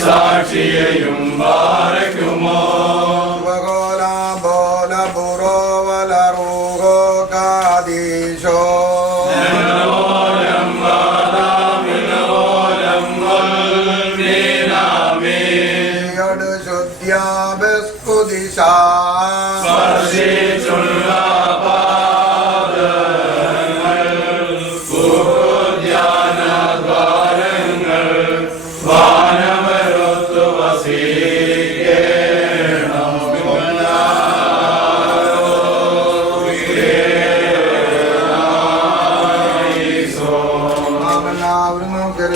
സാക്ഷിയെയും പാരയ്ക്കുമോ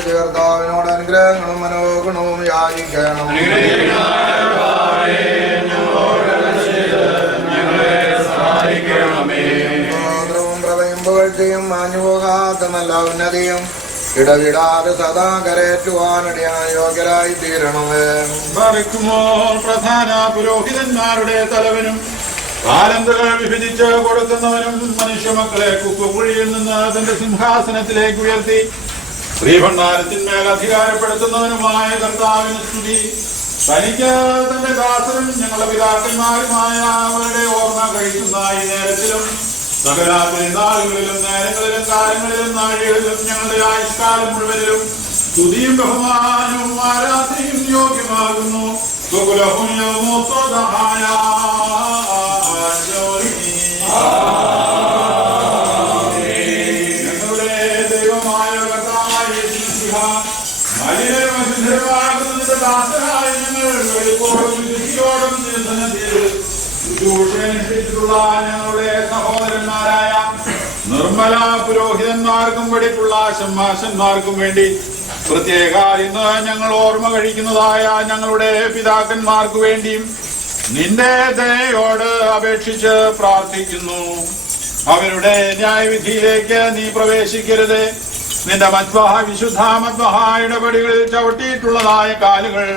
കർത്താവിനോട് അനുഗ്രഹങ്ങളും മനോഗുണവും യാചിക്കണം. പ്രളയം പുകഴ്ചയും മാഞ്ഞുപോകാത്ത നല്ല ഉന്നതിയും ഇടവിടാതെ സദാ കരേറ്റുവാനിടയാൻ യോഗ്യരായി തീരണമേ. പ്രധാന പുരോഹിതന്മാരുടെ തലവനും കാലന്തകൾ വിഭജിച്ച് കൊടുക്കുന്നവനും മനുഷ്യമക്കളെ കുക്കുകുഴിയിൽ നിന്ന് തന്റെ സിംഹാസനത്തിലേക്ക് ഉയർത്തി ശ്രീഭണ്ഡാരത്തിന്മേൽ അധികാരപ്പെടുത്തുന്നവനുമായ കർത്താവിന് സ്തുതി. തനിക്ക് തന്റെ ദാസരും ഞങ്ങളുടെ പിതാക്കന്മാരുമായ അവരുടെ ഓർമ്മ കഴിക്കുന്ന ഈ നേരത്തിലും സകല പെരുന്നാളുകളിലും നേരങ്ങളിലും കാലങ്ങളിലും നാഴികളിലും ഞങ്ങളുടെ ആയുഷ്കാലം മുഴുവനിലും സ്തുതിയും ബഹുമാനവും ആരാധനയും യോഗ്യമാകുന്നു. ഞങ്ങളുടെ സഹോദരന്മാരായ നിർമ്മല പുരോഹിതന്മാർക്കും വെടിപ്പുള്ള ശമ്മാശന്മാർക്കും വേണ്ടി പ്രത്യേക ഇന്ന് ഞങ്ങൾ ഓർമ്മ കഴിക്കുന്നതായ ഞങ്ങളുടെ പിതാക്കന്മാർക്ക് വേണ്ടിയും നിന്റെ ദയോട് അപേക്ഷിച്ച് പ്രാർത്ഥിക്കുന്നു. അവരുടെ ന്യായവിധിയിലേക്ക് നീ പ്രവേശിക്കരുത്. നിന്റെ വിശുദ്ധ മദ്വഹായുടെ പടികളിൽ ചവിട്ടിയിട്ടുള്ളതായ കാലുകൾ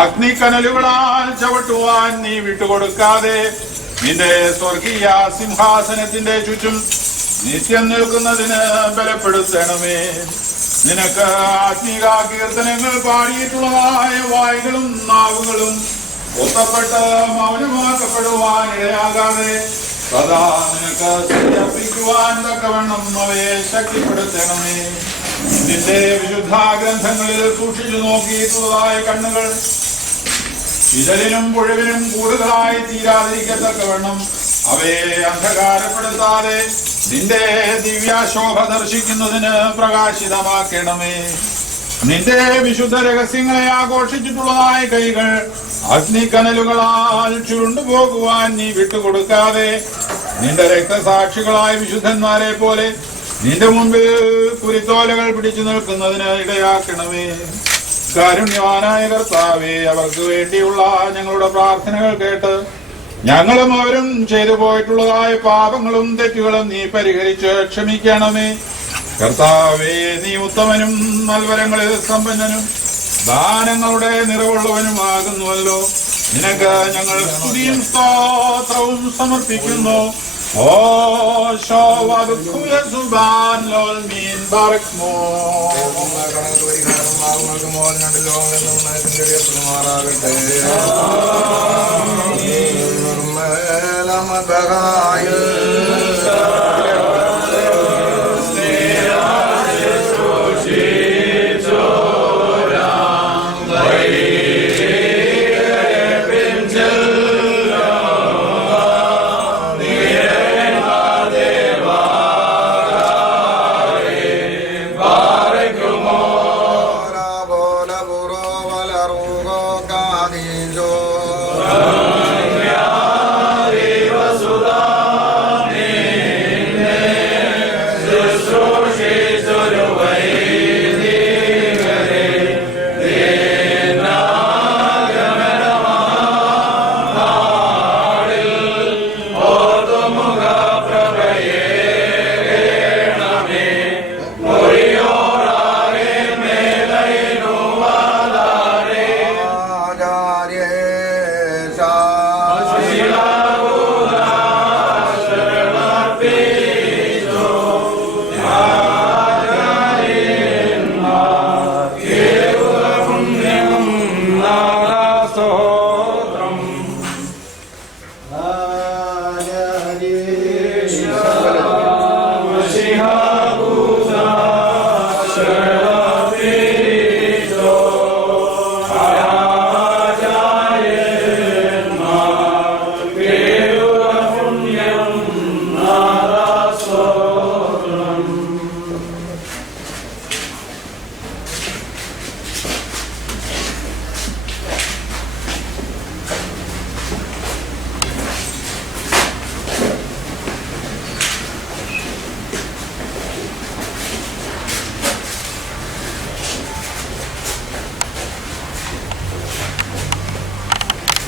അഗ്നിക്കനലുകളാൽ ചവിട്ടുവാൻ നീ വിട്ടുകൊടുക്കാതെ നിന്റെ സ്വർഗീയ സിംഹാസനത്തിന്റെ ചുറ്റും നിത്യം നിൽക്കുന്നതിന് ബലപ്പെടുത്തണമേ. നിനക്ക് ആത്മീക കീർത്തനങ്ങൾ പാടിയിട്ടുള്ളതായ വായുകളും നാവുകളും ഒത്തപ്പെട്ട് മൗനമാക്കപ്പെടുവാൻ ഇടയാകാതെ സദാ നിനക്ക് സമർപ്പിക്കുവാൻ തക്കവണ്ണം അവയെ ശക്തിപ്പെടുത്തണമേ. നിന്റെ വിശുദ്ധ ഗ്രന്ഥങ്ങളിൽ സൂക്ഷിച്ചു നോക്കിയിട്ടുള്ളതായ കണ്ണുകൾ ഇതലിനും പുഴവിനും കൂടുതലായി തീരാതിരിക്കത്തക്കവണ്ണം അവയെ അന്ധകാരപ്പെടുത്താതെ നിന്റെ ദിവ്യാശോഭ ദർശിക്കുന്നതിന് പ്രകാശിതമാക്കണമേ. നിന്റെ വിശുദ്ധ രഹസ്യങ്ങളെ ആഘോഷിച്ചിട്ടുള്ളതായ കൈകൾ അഗ്നിക്കനലുകളാൽ ചുരുണ്ടുപോകുവാൻ നീ വിട്ടുകൊടുക്കാതെ നിന്റെ രക്തസാക്ഷികളായ വിശുദ്ധന്മാരെ പോലെ നിന്റെ മുമ്പിൽ കുരിത്തോലകൾ പിടിച്ചു നിൽക്കുന്നതിന് ഇടയാക്കണമേ. കാരുണ്യവാനായ കർത്താവേ, അവർക്ക് വേണ്ടിയുള്ള ഞങ്ങളുടെ പ്രാർത്ഥനകൾ കേട്ട് ഞങ്ങളും അവരും ചെയ്തു പോയിട്ടുള്ളതായ പാപങ്ങളും തെറ്റുകളും നീ പരിഹരിച്ച് ക്ഷമിക്കണമേ. കർത്താവേ, നീ ഉത്തമനും നൽവരങ്ങളിൽ സമ്പന്നനും ദാനങ്ങളുടെ നിറവുള്ളവനുമാകുന്നുവല്ലോ. നിനക്ക് ഞങ്ങൾ സ്തുതിയും സ്തോത്രവും സമർപ്പിക്കുന്നു. നിർമ്മലമതകായ